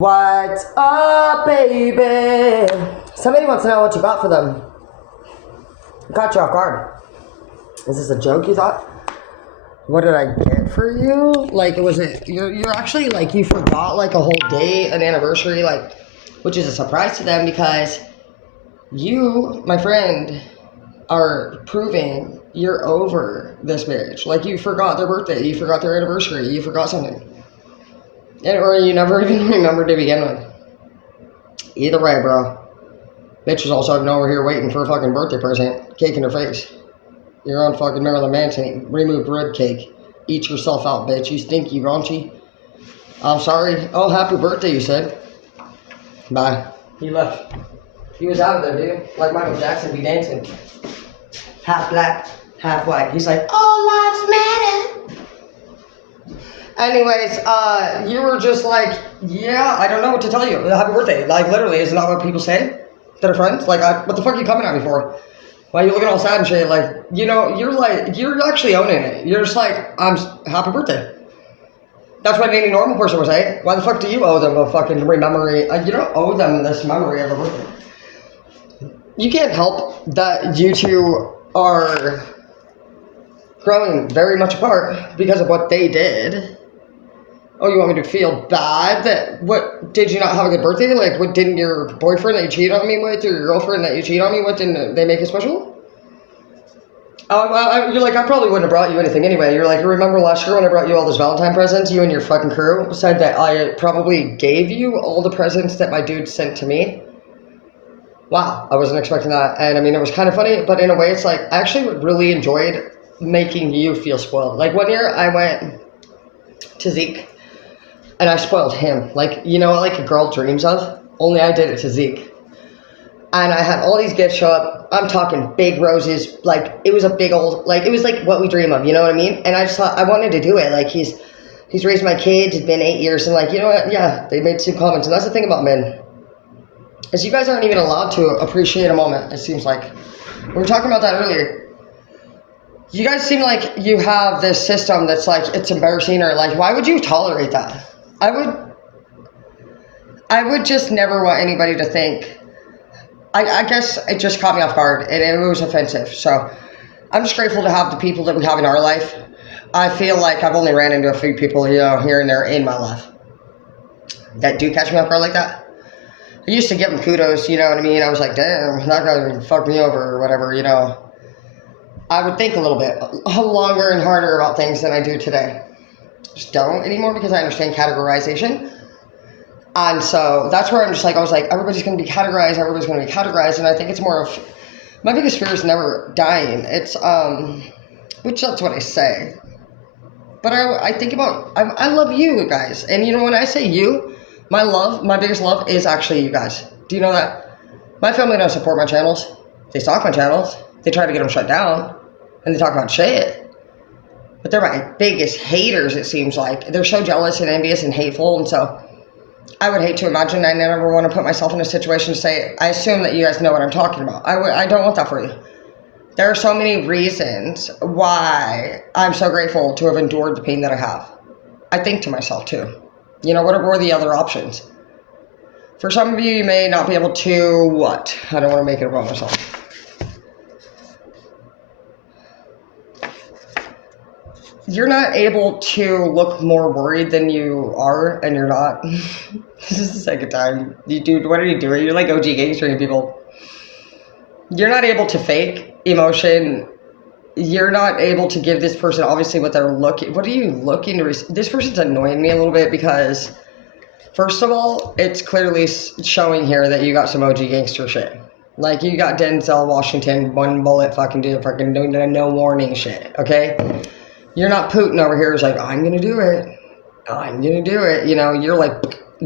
What's up, baby? Somebody wants to know what you got for them. Got you off guard. Is this a joke, you thought? What did I get for you? Like, was it, you're actually, like, you forgot, like, a whole day, an anniversary, like, which is a surprise to them because you, my friend, are proving you're over this marriage. Like, you forgot their birthday, you forgot their anniversary, you forgot something. Or you never even remembered to begin with. Either way, bro. Bitch is also over here waiting for a fucking birthday present. Cake in her face. You're on fucking Marilyn Manson. Removed rib cake. Eat yourself out, bitch. You stink, you raunchy. I'm sorry. Oh, happy birthday, you said. Bye. He left. He was out of there, dude. Like Michael Jackson be dancing. Half black, half white. He's like, all lives matter. Anyways, you were just like, yeah, I don't know what to tell you. Happy birthday. Like, literally, isn't that what people say? That are friends? Like, what the fuck are you coming at me for? Why are you looking all sad and shit? Like, you know, you're actually owning it. You're just like, happy birthday. That's what any normal person would say. Why the fuck do you owe them a fucking memory? You don't owe them this memory of a birthday. You can't help that you two are growing very much apart because of what they did. Oh, you want me to feel bad that, what, did you not have a good birthday? Like, what, didn't your boyfriend that you cheated on me with, or your girlfriend that you cheated on me with, didn't they make it special? You're like, I probably wouldn't have brought you anything anyway. You're like, you remember last year when I brought you all those Valentine presents? You and your fucking crew said that I probably gave you all the presents that my dude sent to me. Wow, I wasn't expecting that. And I mean, it was kind of funny, but in a way, it's like, I actually really enjoyed making you feel spoiled. Like, one year I went to Zeke. And I spoiled him. Like, you know, like a girl dreams of? Only I did it to Zeke. And I had all these gifts show up. I'm talking big roses. Like, it was a big old, like, it was like what we dream of, you know what I mean? And I just thought, I wanted to do it. Like, he's raised my kids. It's been 8 years. And like, you know what? Yeah, they made some comments. And that's the thing about men. Is you guys aren't even allowed to appreciate a moment, it seems like. We were talking about that earlier. You guys seem like you have this system that's like, it's embarrassing, or like, why would you tolerate that? I would just never want anybody to think. I guess it just caught me off guard, and it was offensive. So I'm just grateful to have the people that we have in our life. I feel like I've only ran into a few people, you know, here and there in my life that do catch me off guard like that. I used to give them kudos, you know what I mean? I was like, damn, that guy fucked me over or whatever, you know. I would think a little bit longer and harder about things than I do today. Just don't anymore because I understand categorization. And so that's where I'm just like, I was like, everybody's going to be categorized, and I think it's more of, my biggest fear is never dying. It's, which that's what I say. But I think about, I love you guys. And you know, when I say you, my biggest love is actually you guys. Do you know that? My family don't support my channels. They stalk my channels. They try to get them shut down. And they talk about shit. But they're my biggest haters, it seems like. They're so jealous and envious and hateful, and so I would hate to imagine. I never want to put myself in a situation to say, I assume that you guys know what I'm talking about. I don't want that for you. There are so many reasons why I'm so grateful to have endured the pain that I have. I think to myself too. You know, what were the other options? For some of you, you may not be able to, what? I don't want to make it about myself. You're not able to look more worried than you are, and you're not. This is the second time. Dude, what are you doing? You're like OG gangstering people. You're not able to fake emotion. You're not able to give this person obviously what they're looking. What are you looking to receive? This person's annoying me a little bit because, first of all, it's clearly showing here that you got some OG gangster shit. Like, you got Denzel Washington, one bullet fucking dude, fucking doing no warning shit, okay? You're not Putin over here who's like, I'm going to do it. I'm going to do it. You know, you're like,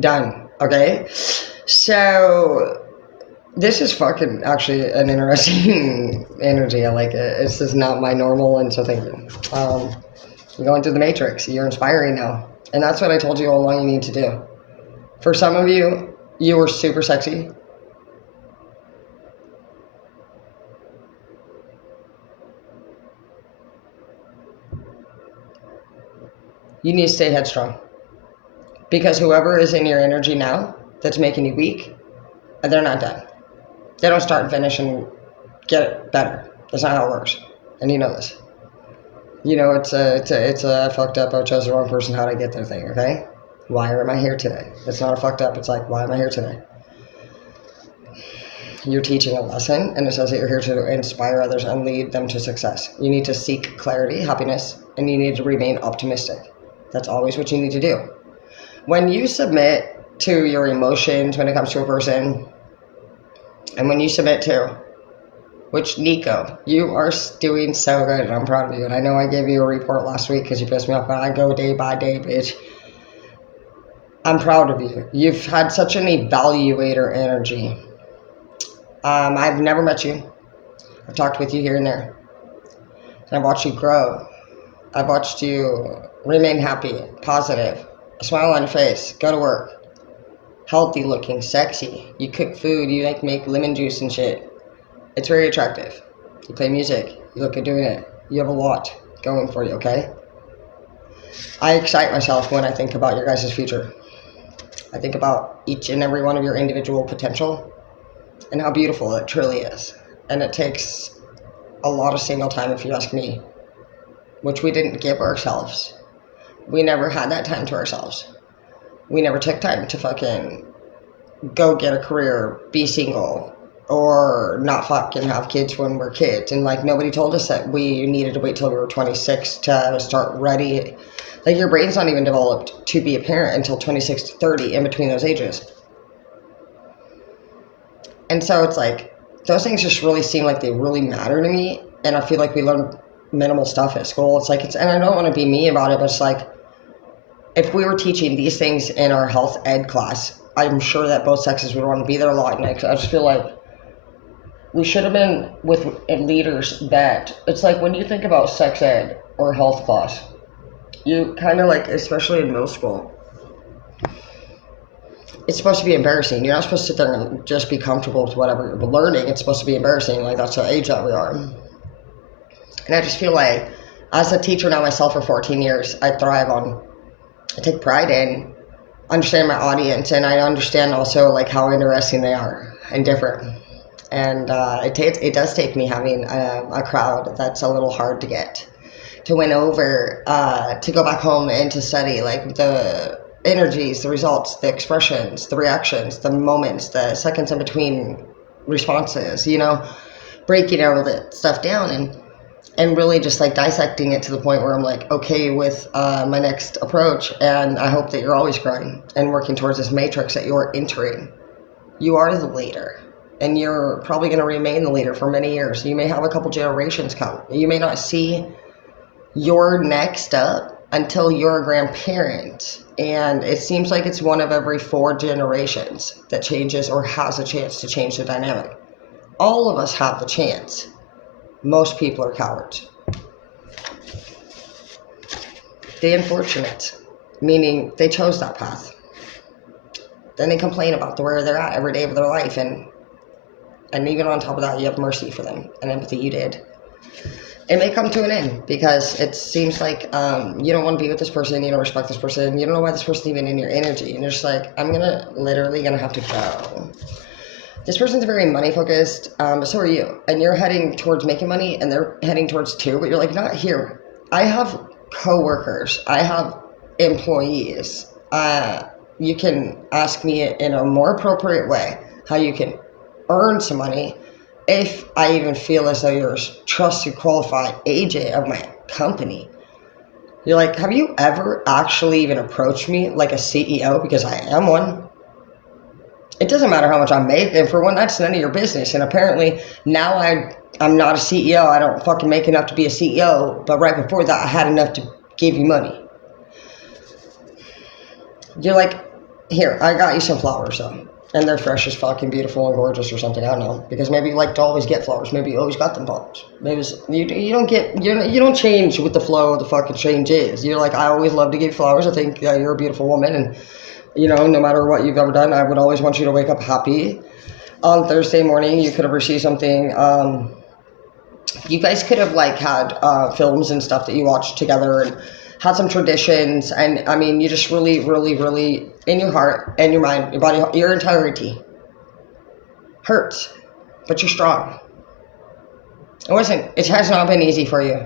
done. Okay? So, this is fucking actually an interesting energy. I like it. It's just not my normal, and so thank you. You're going through the matrix. You're inspiring now. And that's what I told you all along you need to do. For some of you, you were super sexy. You need to stay headstrong. Because whoever is in your energy now that's making you weak, they're not done. They don't start and finish and get it better. That's not how it works. And you know this. You know, it's a fucked up, I chose the wrong person, how did I get there thing, okay? Why am I here today? It's not a fucked up, it's like, why am I here today? You're teaching a lesson, and it says that you're here to inspire others and lead them to success. You need to seek clarity, happiness, and you need to remain optimistic. That's always what you need to do. When you submit to your emotions when it comes to a person, and when you submit to, which Nico, you are doing so good, and I'm proud of you. And I know I gave you a report last week because you pissed me off, but I go day by day, bitch. I'm proud of you. You've had such an evaluator energy. I've never met you. I've talked with you here and there. And I've watched you grow. I've watched you remain happy, positive, a smile on your face, go to work, healthy looking, sexy. You cook food, you like make lemon juice and shit. It's very attractive. You play music, you look good doing it. You have a lot going for you, okay? I excite myself when I think about your guys' future. I think about each and every one of your individual potential and how beautiful it truly is. And it takes a lot of single time, if you ask me, which we didn't give ourselves. We never had that time to ourselves. We never took time to fucking go get a career, be single, or not fucking have kids when we're kids. And like nobody told us that we needed to wait till we were 26 to start ready. Like your brain's not even developed to be a parent until 26 to 30, in between those ages. And so it's like, those things just really seem like they really matter to me. And I feel like we learn minimal stuff at school. It's like, and I don't want to be mean about it, but it's like, if we were teaching these things in our health ed class, I'm sure that both sexes would want to be there a lot. And I just feel like we should have been with leaders that, it's like when you think about sex ed or health class, you kind of like, especially in middle school, it's supposed to be embarrassing. You're not supposed to sit there and just be comfortable with whatever you're learning. It's supposed to be embarrassing. Like that's the age that we are. And I just feel like, as a teacher now myself for 14 years, I take pride in understanding my audience, and I understand also like how interesting they are and different. And it does take me having a crowd that's a little hard to get, to win over, to go back home and to study like the energies, the results, the expressions, the reactions, the moments, the seconds in between responses, you know, breaking all that stuff down and really just like dissecting it to the point where I'm like okay with my next approach. And I hope that you're always growing and working towards this matrix that you're entering. You are the leader, and you're probably going to remain the leader for many years. You may have a couple generations come. You may not see your next up until you're a grandparent. And it seems like it's one of every 4 generations that changes or has a chance to change the dynamic. All of us have the chance. Most people are cowards. The unfortunate, meaning they chose that path. Then they complain about where they're at every day of their life. And even on top of that, you have mercy for them and empathy. You did. It may come to an end because it seems like you don't want to be with this person, you don't respect this person, you don't know why this person's even in your energy, and you're just like, I'm literally gonna have to go. This person's very money focused, but so are you, and you're heading towards making money, and they're heading towards too, but you're like, not here. I have co-workers, I have employees. You can ask me in a more appropriate way how you can earn some money. If I even feel as though you're a trusted, qualified agent of my company, you're like, have you ever actually even approached me like a CEO? Because I am one. It doesn't matter how much I make, and for one, that's none of your business. And apparently now I'm not a CEO. I don't fucking make enough to be a CEO, but right before that, I had enough to give you money. You're like, here, I got you some flowers, though. And they're fresh as fucking beautiful and gorgeous or something. I don't know. Because maybe you like to always get flowers. Maybe you always got them flowers. Maybe you don't change with the flow of the fucking change is. You're like, I always love to give flowers. I think you're a beautiful woman. And, you know, no matter what you've ever done, I would always want you to wake up happy. On Thursday morning, you could have received something. You guys could have like had films and stuff that you watched together and had some traditions, and I mean, you just really, really, really, in your heart and your mind, your body, your entirety hurts, but you're strong. It has not been easy for you.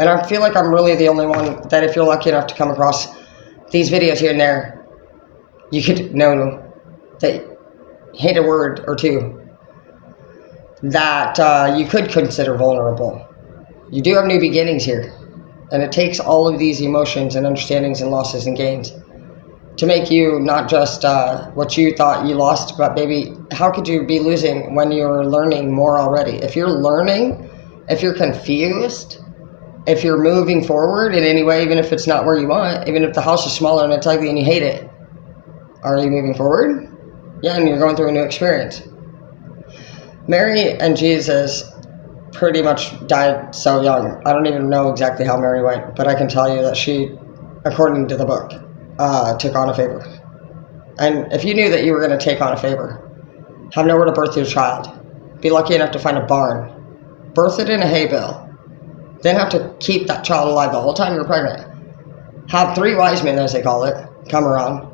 And I feel like I'm really the only one that if you're lucky enough to come across these videos here and there, you could know that hit a word or two that you could consider vulnerable. You do have new beginnings here. And it takes all of these emotions and understandings and losses and gains to make you not just what you thought you lost, but baby, how could you be losing when you're learning more already? If you're learning, if you're confused, if you're moving forward in any way, even if it's not where you want, even if the house is smaller and it's ugly and you hate it, are you moving forward? Yeah, and you're going through a new experience. Mary and Jesus pretty much died so young. I don't even know exactly how Mary went, but I can tell you that she, according to the book, took on a favor. And if you knew that you were going to take on a favor, have nowhere to birth your child, be lucky enough to find a barn, birth it in a hay bale, then have to keep that child alive the whole time you're pregnant, have 3 wise men, as they call it, come around.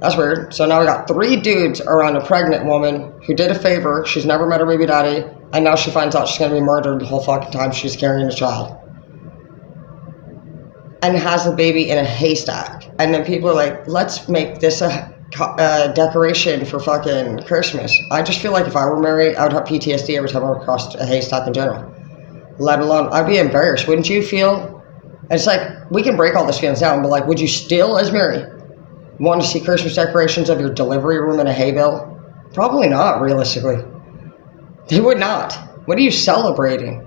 That's weird. So now we got 3 dudes around a pregnant woman who did a favor. She's never met her baby daddy, and now she finds out she's going to be murdered the whole fucking time she's carrying a child. And has a baby in a haystack. And then people are like, let's make this a decoration for fucking Christmas. I just feel like if I were married, I would have PTSD every time I crossed a haystack in general. Let alone, I'd be embarrassed. Wouldn't you feel? It's like, we can break all this feelings down, but like, would you still, as Mary, want to see Christmas decorations of your delivery room in a hay bale? Probably not, realistically. They would not. What are you celebrating?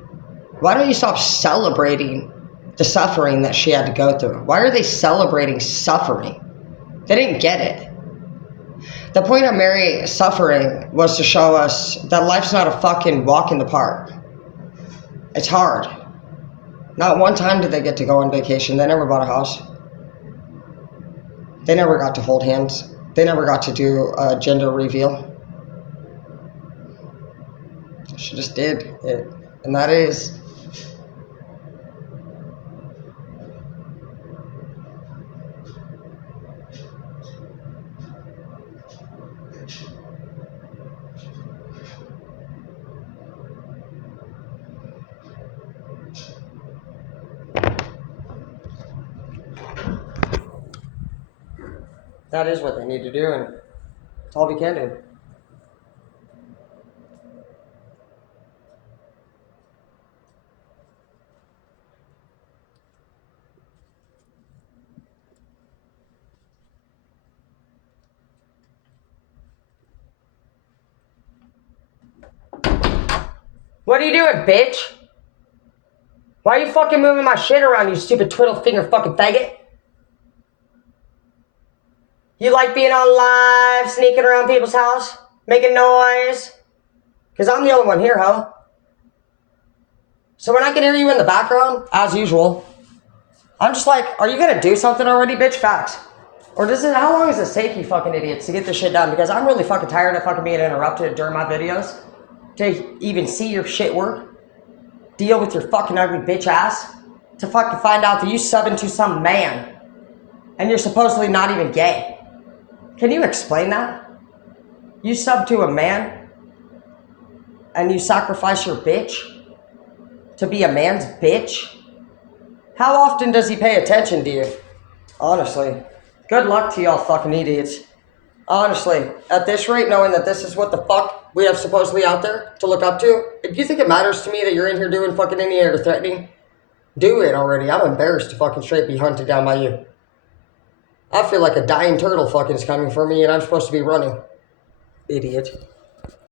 Why don't you stop celebrating the suffering that she had to go through? Why are they celebrating suffering? They didn't get it. The point of Mary suffering was to show us that life's not a fucking walk in the park. It's hard. Not one time did they get to go on vacation. They never bought a house. They never got to hold hands. They never got to do a gender reveal. She just did it. And that is... that is what they need to do, and it's all we can do. What are you doing, bitch? Why are you fucking moving my shit around, you stupid twiddle finger fucking faggot? You like being on live, sneaking around people's house, making noise? Because I'm the only one here, huh? So when I can hear you in the background, as usual, I'm just like, are you gonna do something already, bitch? Facts. Or how long does this take, you fucking idiots, to get this shit done? Because I'm really fucking tired of fucking being interrupted during my videos. To even see your shit work. Deal with your fucking ugly bitch ass. To fucking find out that you subbing to some man. And you're supposedly not even gay. Can you explain that? You sub to a man and you sacrifice your bitch to be a man's bitch? How often does he pay attention to you? Honestly. Good luck to y'all fucking idiots. Honestly, at this rate, knowing that this is what the fuck we have supposedly out there to look up to, if you think it matters to me that you're in here doing fucking any air threatening, do it already. I'm embarrassed to fucking straight be hunted down by you. I feel like a dying turtle fucking is coming for me and I'm supposed to be running. Idiot.